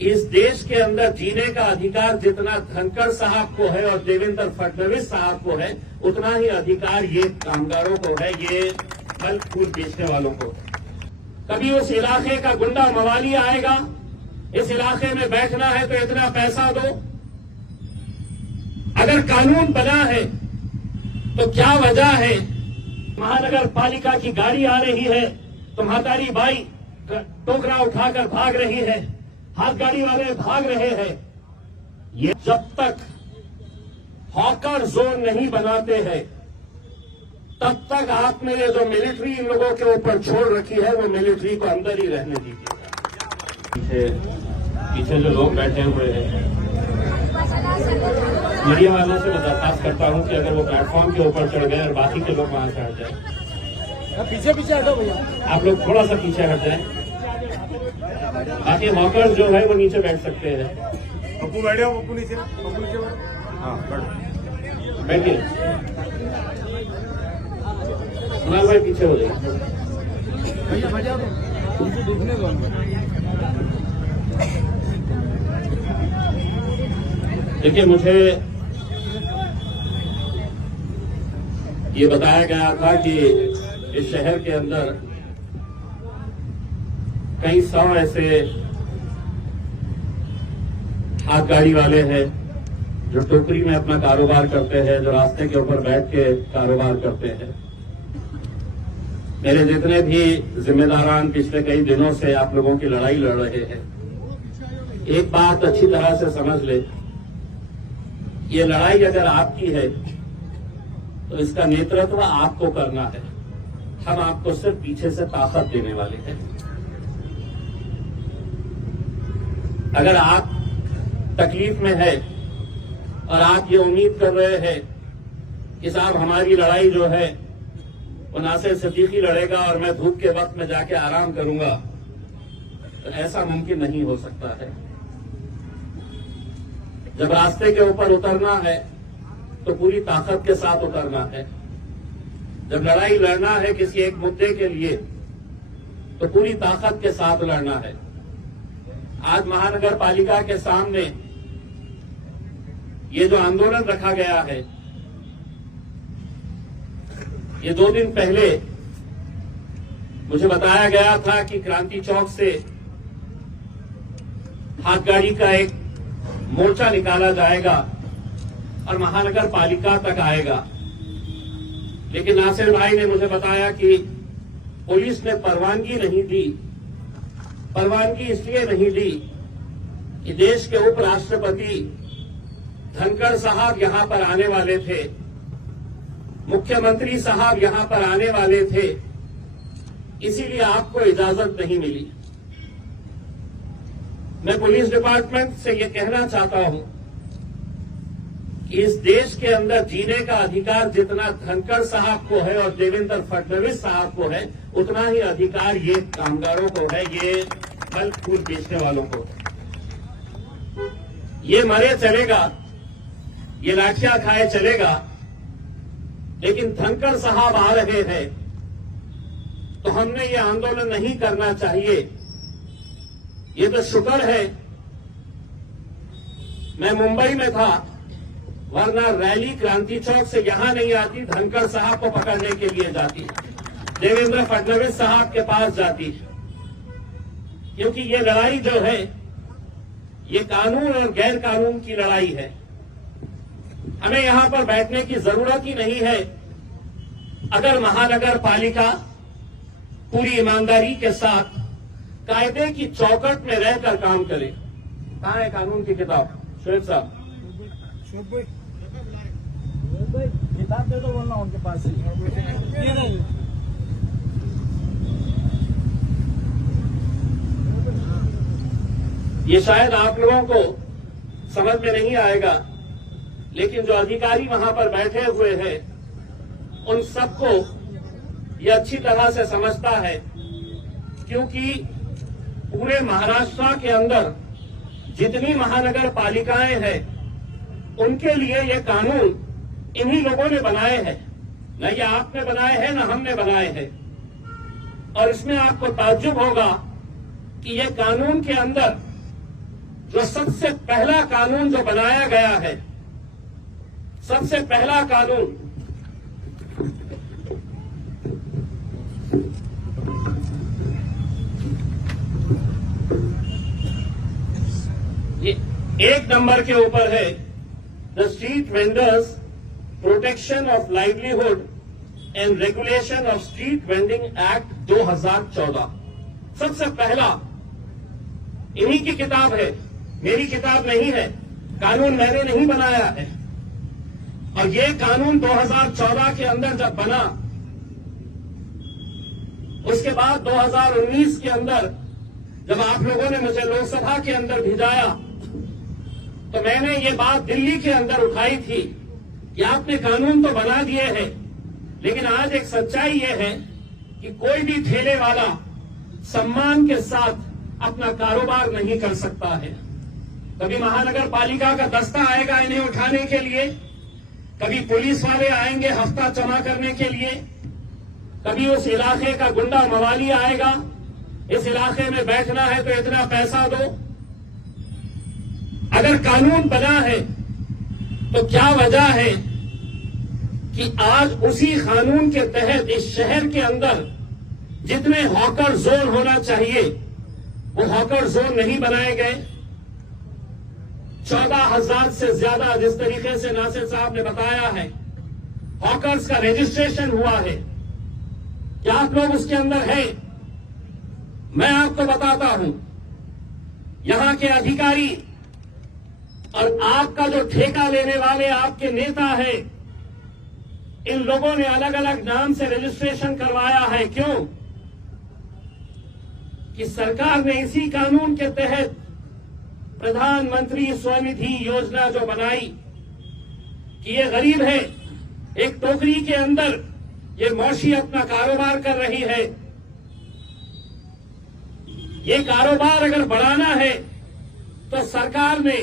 इस देश के अंदर जीने का अधिकार जितना धनखड़ साहब को है और देवेंद्र फडणवीस साहब को है, उतना ही अधिकार ये कामगारों को है, ये फल फूल बेचने वालों को। कभी उस इलाके का गुंडा मवाली आएगा, इस इलाके में बैठना है तो इतना पैसा दो। अगर कानून बना है तो क्या वजह है महानगर पालिका की गाड़ी आ रही है तो महातारी बाई टोकरा उठाकर भाग रही है, हाथ गाड़ी वाले भाग रहे हैं। ये जब तक हॉकर जोन नहीं बनाते हैं तब तक आपने ये जो मिलिट्री इन लोगों के ऊपर छोड़ रखी है वो मिलिट्री को अंदर ही रहने दीजिए। पीछे जो लोग बैठे हुए हैं, मीडिया वालों से मैं दरखास्त करता हूं कि अगर वो प्लेटफॉर्म के ऊपर चढ़ गए और बाकी के लोग वहां से हट जाए। पीछे पीछे हटो भैया, आप लोग थोड़ा सा पीछे हट जाए, बाकी हॉकर्स जो है वो नीचे बैठ सकते हैं। पप्पू बैठे हो, पप्पू नीचे हाँ बैठिए। सुनाल भाई पीछे हो जाइए भैया, बैठ जाओ तुमको देखने को। देखिए, मुझे ये बताया गया था कि इस शहर के अंदर कई 100 ऐसे हाथ गाड़ी वाले हैं जो टोकरी में अपना कारोबार करते हैं, जो रास्ते के ऊपर बैठ के कारोबार करते हैं। मेरे जितने भी जिम्मेदारान पिछले कई दिनों से आप लोगों की लड़ाई लड़ रहे हैं, एक बात अच्छी तरह से समझ ले, ये लड़ाई अगर आपकी है तो इसका नेतृत्व आपको करना है। हम आपको सिर्फ पीछे से ताकत देने वाले हैं। अगर आप तकलीफ में है और आप ये उम्मीद कर रहे हैं कि साहब हमारी लड़ाई जो है वो नासिर सिद्दीकी लड़ेगा और मैं धूप के वक्त में जाके आराम करूंगा, तो ऐसा मुमकिन नहीं हो सकता है। जब रास्ते के ऊपर उतरना है तो पूरी ताकत के साथ उतरना है। जब लड़ाई लड़ना है किसी एक मुद्दे के लिए तो पूरी ताकत के साथ लड़ना है। आज महानगर पालिका के सामने ये जो आंदोलन रखा गया है, ये 2 दिन पहले मुझे बताया गया था कि क्रांति चौक से हाथ गाड़ी का एक मोर्चा निकाला जाएगा और महानगर पालिका तक आएगा। लेकिन नासिर भाई ने मुझे बताया कि पुलिस ने परवानगी नहीं दी। परवानगी इसलिए नहीं दी कि देश के उपराष्ट्रपति धनखड़ साहब यहां पर आने वाले थे, मुख्यमंत्री साहब यहां पर आने वाले थे, इसीलिए आपको इजाजत नहीं मिली। मैं पुलिस डिपार्टमेंट से ये कहना चाहता हूं कि इस देश के अंदर जीने का अधिकार जितना धनखड़ साहब को है और देवेंद्र फडणवीस साहब को है, उतना ही अधिकार ये कामगारों को है, ये फल फूल बेचने वालों को। ये मरे चलेगा, ये लाठियां खाए चलेगा, लेकिन धनखड़ साहब आ रहे हैं तो हमने ये आंदोलन नहीं करना चाहिए। ये तो शुक्र है मैं मुंबई में था, वरना रैली क्रांति चौक से यहां नहीं आती, धनखड़ साहब को पकड़ने के लिए जाती, देवेंद्र फडणवीस साहब के पास जाती। क्योंकि ये लड़ाई जो है ये कानून और गैर कानून की लड़ाई है। हमें यहां पर बैठने की जरूरत ही नहीं है अगर महानगर पालिका पूरी ईमानदारी के साथ कायदे की चौकट में रहकर काम करे। कहां है कानून की किताब? शोएब साहब, किताब दे दो, बोलना उनके पास ही। ये शायद आप लोगों को समझ में नहीं आएगा, लेकिन जो अधिकारी वहां पर बैठे हुए हैं उन सबको ये अच्छी तरह से समझता है, क्योंकि पूरे महाराष्ट्र के अंदर जितनी महानगर पालिकाएं हैं उनके लिए ये कानून इन्हीं लोगों ने बनाए हैं। न ये आपने बनाए हैं न हमने बनाए हैं। और इसमें आपको ताज्जुब होगा कि ये कानून के अंदर जो सबसे पहला कानून जो बनाया गया है, सबसे पहला कानून ये 1 नंबर के ऊपर है, the street vendors protection of livelihood and regulation of street vending act 2014। सबसे पहला इन्हीं की किताब है, मेरी किताब नहीं है, कानून मैंने नहीं बनाया है। और ये कानून 2014 के अंदर जब बना, उसके बाद 2019 के अंदर जब आप लोगों ने मुझे लोकसभा के अंदर भिजाया, तो मैंने ये बात दिल्ली के अंदर उठाई थी कि आपने कानून तो बना दिए हैं, लेकिन आज एक सच्चाई ये है कि कोई भी ठेले वाला सम्मान के साथ अपना कारोबार नहीं कर सकता है। कभी महानगर पालिका का दस्ता आएगा इन्हें उठाने के लिए, कभी पुलिस वाले आएंगे हफ्ता जमा करने के लिए, कभी उस इलाके का गुंडा मवाली आएगा, इस इलाके में बैठना है तो इतना पैसा दो। अगर कानून बना है तो क्या वजह है कि आज उसी कानून के तहत इस शहर के अंदर जितने हॉकर जोन होना चाहिए वो हॉकर जोन नहीं बनाए गए। 14,000 से ज्यादा, जिस तरीके से नासिर साहब ने बताया है, हॉकर्स का रजिस्ट्रेशन हुआ है। क्या आप लोग उसके अंदर हैं? मैं आपको बताता हूं, यहां के अधिकारी और आपका जो ठेका लेने वाले आपके नेता है, इन लोगों ने अलग अलग नाम से रजिस्ट्रेशन करवाया है। क्यों? कि सरकार ने इसी कानून के तहत प्रधानमंत्री स्वनिधि योजना जो बनाई कि ये गरीब है, एक टोकरी के अंदर ये मौशी अपना कारोबार कर रही है, ये कारोबार अगर बढ़ाना है तो सरकार ने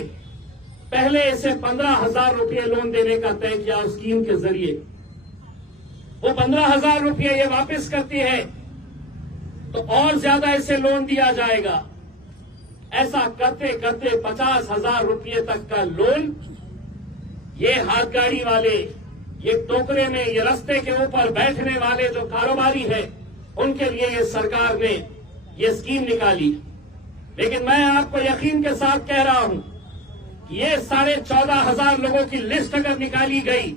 पहले इसे 15,000 रुपये लोन देने का तय किया स्कीम के जरिए। वो 15,000 रुपये ये वापस करती है तो और ज्यादा इसे लोन दिया जाएगा। ऐसा करते करते 50,000 रुपये तक का लोन ये हाथ गाड़ी वाले, ये टोकरे में, ये रास्ते के ऊपर बैठने वाले जो कारोबारी है, उनके लिए ये सरकार ने ये स्कीम निकाली। लेकिन मैं आपको यकीन के साथ कह रहा हूं कि ये 14,500 लोगों की लिस्ट अगर निकाली गई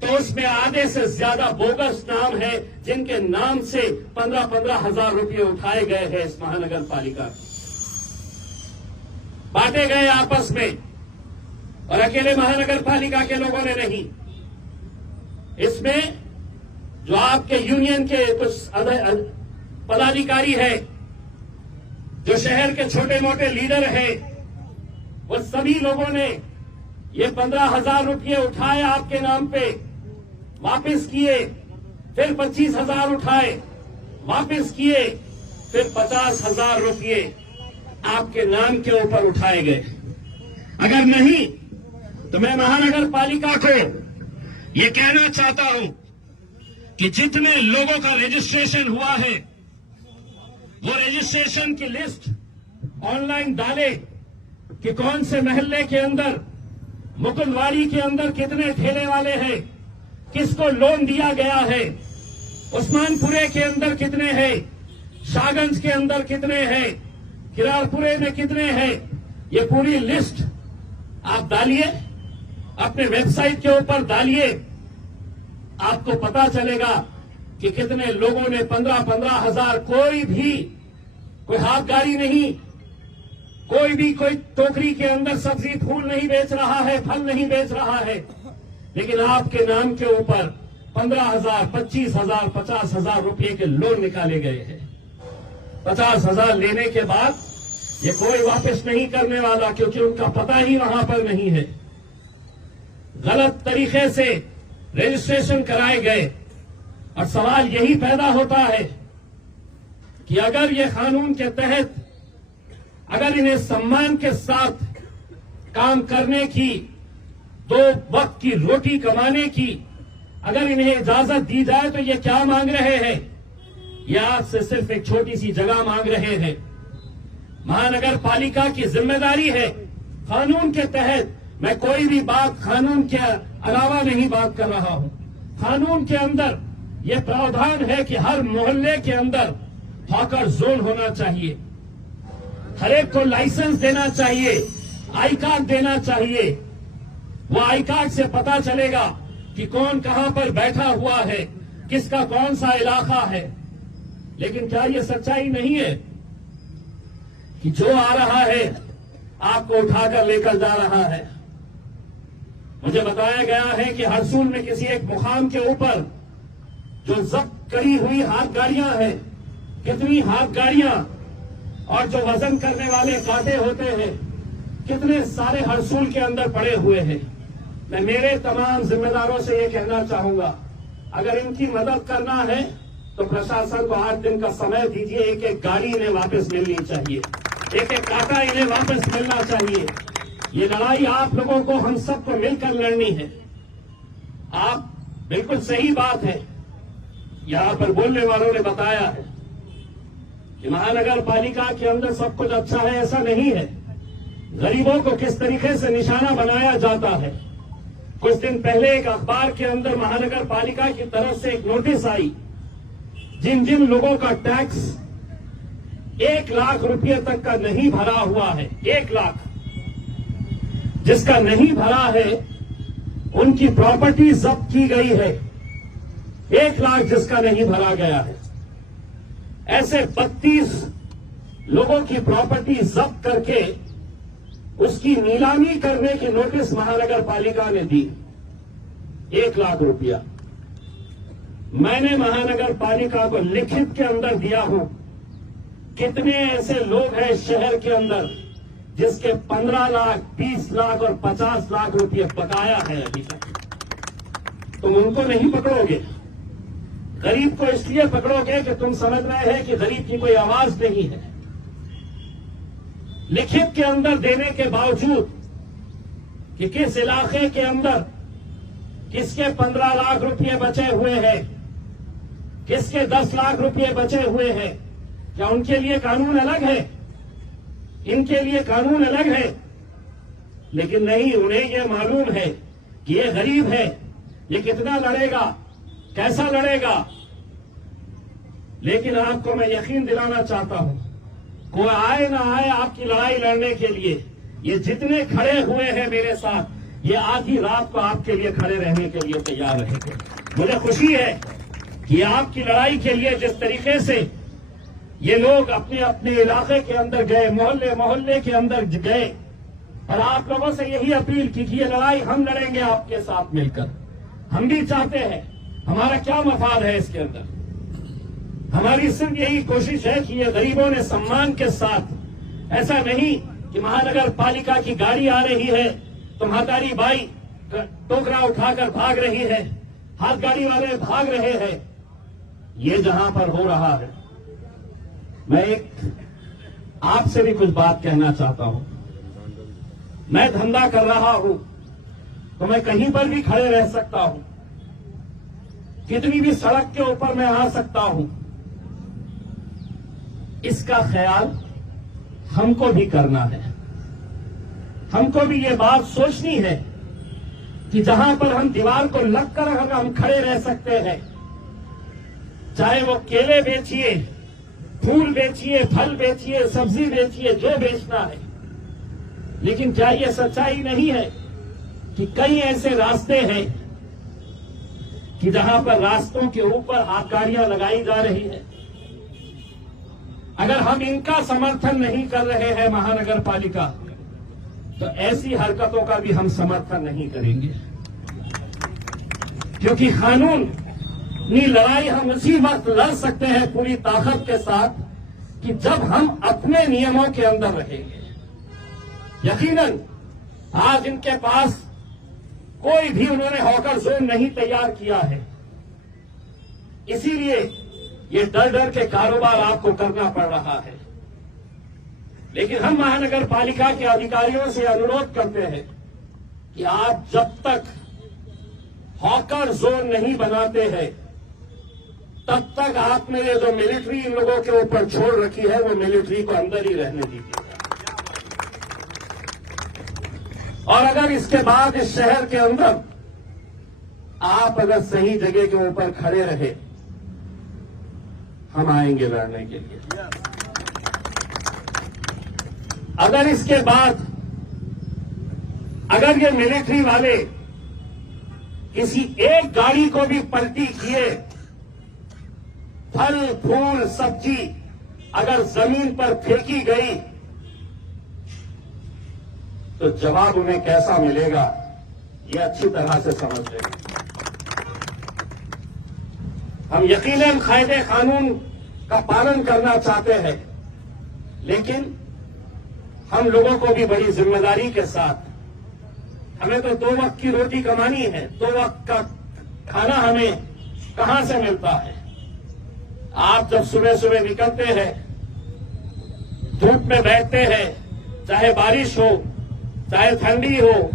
तो उसमें आधे से ज्यादा बोगस नाम है जिनके नाम से 15,000 रुपये उठाए गए हैं इस महानगर पालिका, बांटे गए आपस में, और अकेले महानगर पालिका के लोगों ने नहीं। इसमें जो आपके यूनियन के कुछ पदाधिकारी है, जो शहर के छोटे मोटे लीडर हैं, वो सभी लोगों ने ये 15,000 रुपये उठाए आपके नाम पे, वापस किए, फिर 25,000 उठाए, वापस किए, फिर 50,000 रुपये आपके नाम के ऊपर उठाए गए। अगर नहीं तो मैं महानगर पालिका को ये कहना चाहता हूं कि जितने लोगों का रजिस्ट्रेशन हुआ है वो रजिस्ट्रेशन की लिस्ट ऑनलाइन डाले कि कौन से महल्ले के अंदर, मुकुंदवाड़ी के अंदर कितने ठेले वाले हैं, किसको लोन दिया गया है, उस्मानपुरे के अंदर कितने हैं, शाहगंज के अंदर कितने हैं, किरारपुरे में कितने हैं, ये पूरी लिस्ट आप डालिए, अपने वेबसाइट के ऊपर डालिए, आपको पता चलेगा कि कितने लोगों ने 15,000 कोई हाथ गाड़ी नहीं, कोई टोकरी के अंदर सब्जी फूल नहीं बेच रहा है, फल नहीं बेच रहा है, लेकिन आपके नाम के ऊपर 15,000, 25,000, 50,000 रुपये के लोन निकाले गए हैं। 50,000 लेने के बाद ये कोई वापस नहीं करने वाला, क्योंकि उनका पता ही वहां पर नहीं है। गलत तरीके से रजिस्ट्रेशन कराए गए, और सवाल यही पैदा होता है कि अगर ये कानून के तहत, अगर इन्हें सम्मान के साथ काम करने की, 2 वक्त की रोटी कमाने की अगर इन्हें इजाजत दी जाए तो ये क्या मांग रहे हैं? ये आपसे सिर्फ एक छोटी सी जगह मांग रहे हैं। महानगर पालिका की जिम्मेदारी है। कानून के तहत मैं कोई भी बात कानून के अलावा नहीं बात कर रहा हूं। कानून के अंदर यह प्रावधान है कि हर मोहल्ले के अंदर हॉकर जोन होना चाहिए, हर एक को लाइसेंस देना चाहिए, आई कार्ड देना चाहिए। वो आई कार्ड से पता चलेगा कि कौन कहां पर बैठा हुआ है, किसका कौन सा इलाका है। लेकिन क्या ये सच्चाई नहीं है कि जो आ रहा है आपको उठाकर लेकर जा रहा है? मुझे बताया गया है कि हरसूल में किसी एक मुकाम के ऊपर जो जब्त करी हुई हाथ गाड़ियां हैं, कितनी हाथ गाड़ियां और जो वजन करने वाले कांटे होते हैं, कितने सारे हरसूल के अंदर पड़े हुए हैं। मैं मेरे तमाम जिम्मेदारों से ये कहना चाहूंगा, अगर इनकी मदद करना है तो प्रशासन को 8 दिन का समय दीजिए। एक एक गाड़ी इन्हें वापस मिलनी चाहिए, एक एक कांटा इन्हें वापस मिलना चाहिए। ये लड़ाई आप लोगों को, हम सबको मिलकर लड़नी है। आप बिल्कुल सही बात है, यहां पर बोलने वालों ने बताया है कि महानगर पालिका के अंदर सब कुछ अच्छा है, ऐसा नहीं है। गरीबों को किस तरीके से निशाना बनाया जाता है। कुछ दिन पहले एक अखबार के अंदर महानगर पालिका की तरफ से एक नोटिस आई, जिन जिन लोगों का टैक्स 1 लाख रुपए तक का नहीं भरा हुआ है, 1 लाख जिसका नहीं भरा है, उनकी प्रॉपर्टी जब्त की गई है। 1 लाख जिसका नहीं भरा गया है, ऐसे 32 लोगों की प्रॉपर्टी जब्त करके उसकी नीलामी करने की नोटिस महानगर पालिका ने दी। 1 लाख रुपया मैंने महानगर पालिका को लिखित के अंदर दिया हूं। कितने ऐसे लोग हैं शहर के अंदर जिसके 15 लाख, 20 लाख और 50 लाख रुपये बकाया है अभी तक? तुम उनको नहीं पकड़ोगे। गरीब को इसलिए पकड़ोगे कि तुम समझ रहे हैं कि गरीब की कोई आवाज नहीं है। लिखित के अंदर देने के बावजूद कि किस इलाके के अंदर किसके 15 लाख रुपये बचे हुए हैं, किसके 10 लाख रुपये बचे हुए हैं, क्या उनके लिए कानून अलग है? इनके लिए कानून अलग है। लेकिन नहीं, उन्हें यह मालूम है कि ये गरीब है, ये कितना लड़ेगा, कैसा लड़ेगा। लेकिन आपको मैं यकीन दिलाना चाहता हूं, कोई आए ना आए आपकी लड़ाई लड़ने के लिए, ये जितने खड़े हुए हैं मेरे साथ, ये आधी रात को आपके लिए खड़े रहने के लिए तैयार रहेंगे। मुझे खुशी है कि आपकी लड़ाई के लिए जिस तरीके से ये लोग अपने अपने इलाके के अंदर गए, मोहल्ले मोहल्ले के अंदर गए, और आप लोगों से यही अपील की कि ये लड़ाई हम लड़ेंगे आपके साथ मिलकर। हम भी चाहते हैं, हमारा क्या मफाद है इसके अंदर? हमारी सिर्फ यही कोशिश है कि ये गरीबों ने सम्मान के साथ, ऐसा नहीं कि महानगर पालिका की गाड़ी आ रही है तो महातारी बाई टोकरा उठाकर भाग रही है, हाथ गाड़ी वाले भाग रहे हैं। ये जहां पर हो रहा है, मैं एक आपसे भी कुछ बात कहना चाहता हूं। मैं धंधा कर रहा हूं तो मैं कहीं पर भी खड़े रह सकता हूं, कितनी भी सड़क के ऊपर मैं आ सकता हूं। इसका ख्याल हमको भी करना है। हमको भी ये बात सोचनी है कि जहां पर हम दीवार को लगकर अगर हम खड़े रह सकते हैं, चाहे वो केले बेचिए, फूल बेचिए, फल बेचिए, सब्जी बेचिए, जो बेचना है। लेकिन क्या ये सच्चाई नहीं है कि कई ऐसे रास्ते हैं कि जहां पर रास्तों के ऊपर आबकारियां लगाई जा रही है? अगर हम इनका समर्थन नहीं कर रहे हैं महानगर पालिका, तो ऐसी हरकतों का भी हम समर्थन नहीं करेंगे। क्योंकि कानूनी लड़ाई हम उसी वक्त लड़ सकते हैं पूरी ताकत के साथ कि जब हम अपने नियमों के अंदर रहेंगे। यकीनन आज इनके पास कोई भी उन्होंने हॉकर जोन नहीं तैयार किया है, इसीलिए ये डर डर के कारोबार आपको करना पड़ रहा है। लेकिन हम महानगर पालिका के अधिकारियों से अनुरोध करते हैं कि आप जब तक हॉकर जोन नहीं बनाते हैं, तब तक आपने ये जो मिलिट्री इन लोगों के ऊपर छोड़ रखी है, वो मिलिट्री को अंदर ही रहने दीजिए। और अगर इसके बाद इस शहर के अंदर आप अगर सही जगह के ऊपर खड़े रहे, हम आएंगे लड़ने के लिए। अगर इसके बाद अगर ये मिलिट्री वाले किसी एक गाड़ी को भी पलटी किए, फल फूल सब्जी अगर जमीन पर फेंकी गई, तो जवाब उन्हें कैसा मिलेगा, ये अच्छी तरह से समझ लेंगे। हम यकीनन कायदे कानून का पालन करना चाहते हैं, लेकिन हम लोगों को भी बड़ी जिम्मेदारी के साथ, हमें तो 2 वक्त की रोटी कमानी है, 2 वक्त का खाना हमें कहां से मिलता है। आप जब सुबह सुबह निकलते हैं, धूप में बैठते हैं, चाहे बारिश हो चाहे ठंडी हो,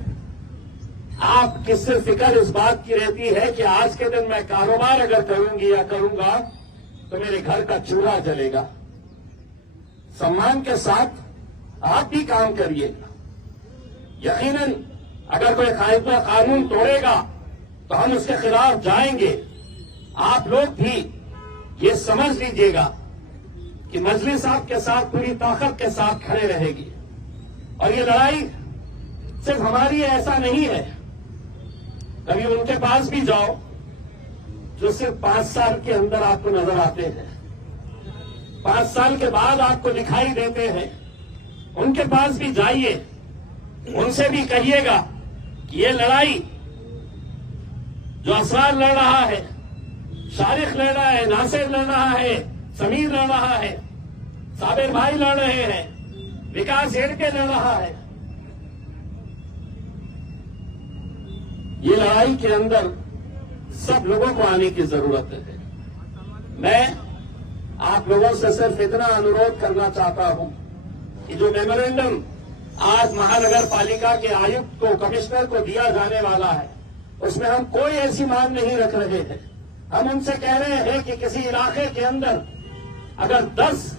आप किससे फिक्र इस बात की रहती है कि आज के दिन मैं कारोबार अगर करूंगी या करूंगा तो मेरे घर का चूल्हा जलेगा। सम्मान के साथ आप भी काम करिएगा। यकीनन अगर कोई कायदा कानून तोड़ेगा तो हम उसके खिलाफ जाएंगे। आप लोग भी ये समझ लीजिएगा कि मजलिस आपके साथ पूरी ताकत के साथ खड़े रहेगी। और ये लड़ाई सिर्फ हमारी ऐसा नहीं है। कभी उनके पास भी जाओ जो सिर्फ 5 साल के अंदर आपको नजर आते हैं, 5 साल के बाद आपको दिखाई देते हैं, उनके पास भी जाइए, उनसे भी कहिएगा कि ये लड़ाई जो असरार लड़ रहा है, शारिक लड़ रहा है, नासिर लड़ रहा है, समीर लड़ रहा है, साबिर भाई लड़ रहे हैं, विकास हेड़के लड़ रहा है, ये लड़ाई के अंदर सब लोगों को आने की जरूरत है। मैं आप लोगों से सिर्फ इतना अनुरोध करना चाहता हूं कि जो मेमोरेंडम आज महानगर पालिका के आयुक्त को, कमिश्नर को दिया जाने वाला है, उसमें हम कोई ऐसी मांग नहीं रख रहे हैं। हम उनसे कह रहे हैं कि किसी इलाके के अंदर अगर 10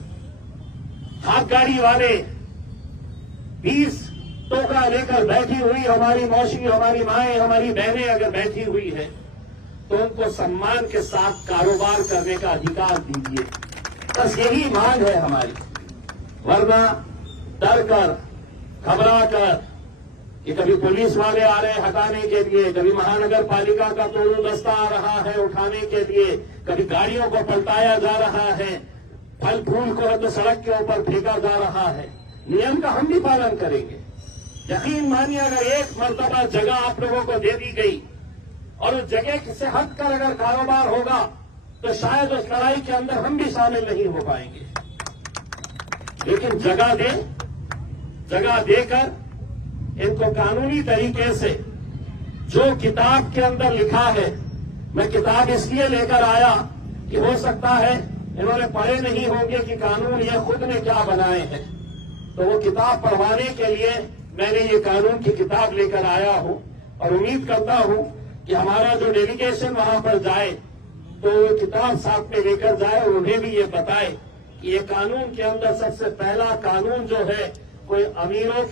हाथ गाड़ी वाले 20 टोकरा लेकर बैठी हुई हमारी मौसी, हमारी माएं, हमारी बहनें अगर बैठी हुई है, तो उनको सम्मान के साथ कारोबार करने का अधिकार दीजिए। बस यही मांग है हमारी। वरना डर कर, घबरा कर कि कभी पुलिस वाले आ रहे हैं हटाने के लिए, कभी महानगर पालिका का तोड़ू दस्ता आ रहा है उठाने के लिए, कभी गाड़ियों को पलटाया जा रहा है, फल फूल को तो सड़क के ऊपर फेंका जा रहा है। नियम का हम भी पालन करेंगे। यकीन मानिए, अगर एक मर्तबा जगह आप लोगों को दे दी गई और उस जगह से हटकर अगर कारोबार होगा तो शायद उस लड़ाई के अंदर हम भी शामिल नहीं हो पाएंगे। लेकिन जगह देकर इनको कानूनी तरीके से जो किताब के अंदर लिखा है, मैं किताब इसलिए लेकर आया कि हो सकता है इन्होंने पढ़े नहीं होंगे कि कानून ये खुद ने क्या बनाए हैं, तो वो किताब पढ़वाने के लिए मैंने ये कानून की किताब लेकर आया हूं। और उम्मीद करता हूं कि हमारा जो डेलीगेशन वहां पर जाए तो वो किताब साथ में लेकर जाए और उन्हें भी ये बताए कि ये कानून के अंदर सबसे पहला कानून जो है कोई अमीरों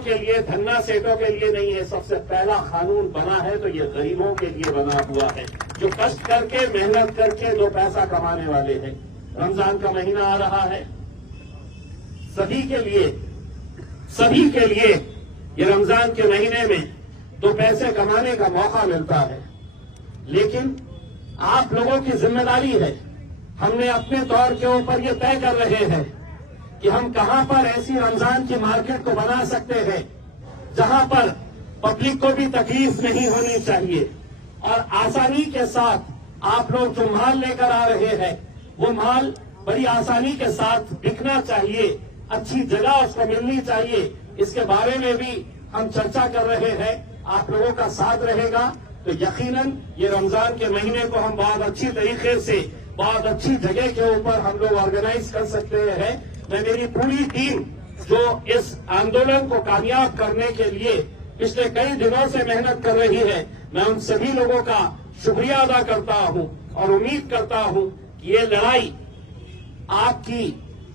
के लिए धन्ना सेठों के लिए नहीं है। सबसे पहला कानून बना है तो ये गरीबों के लिए बना हुआ है, जो कष्ट करके मेहनत करके 2 पैसा कमाने वाले हैं। रमजान का महीना आ रहा है, सभी के लिए ये रमजान के महीने में 2 पैसे कमाने का मौका मिलता है। लेकिन आप लोगों की जिम्मेदारी है, हमने अपने तौर के ऊपर ये तय कर रहे हैं कि हम कहां पर ऐसी रमजान की मार्केट को बना सकते हैं जहां पर पब्लिक को भी तकलीफ नहीं होनी चाहिए और आसानी के साथ आप लोग जो माल लेकर आ रहे हैं वो माल बड़ी आसानी के साथ बिकना चाहिए, अच्छी जगह उसको मिलनी चाहिए। इसके बारे में भी हम चर्चा कर रहे हैं। आप लोगों का साथ रहेगा तो यकीनन ये रमजान के महीने को हम बहुत अच्छी तरीके से, बहुत अच्छी जगह के ऊपर हम लोग ऑर्गेनाइज कर सकते हैं। मैं मेरी पूरी टीम जो इस आंदोलन को कामयाब करने के लिए पिछले कई दिनों से मेहनत कर रही है, मैं उन सभी लोगों का शुक्रिया अदा करता हूं। और उम्मीद करता हूं कि ये लड़ाई आपकी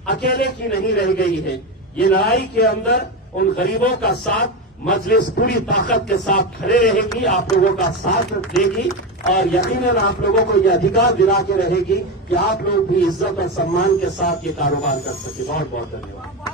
अकेले की नहीं रह गई है। ये लड़ाई के अंदर उन गरीबों का साथ मजलिस पूरी ताकत के साथ खड़े रहेगी, आप लोगों का साथ देगी और यकीनन आप लोगों को ये अधिकार दिला के रहेगी कि आप लोग भी इज्जत और सम्मान के साथ ये कारोबार कर सके। बहुत बहुत धन्यवाद।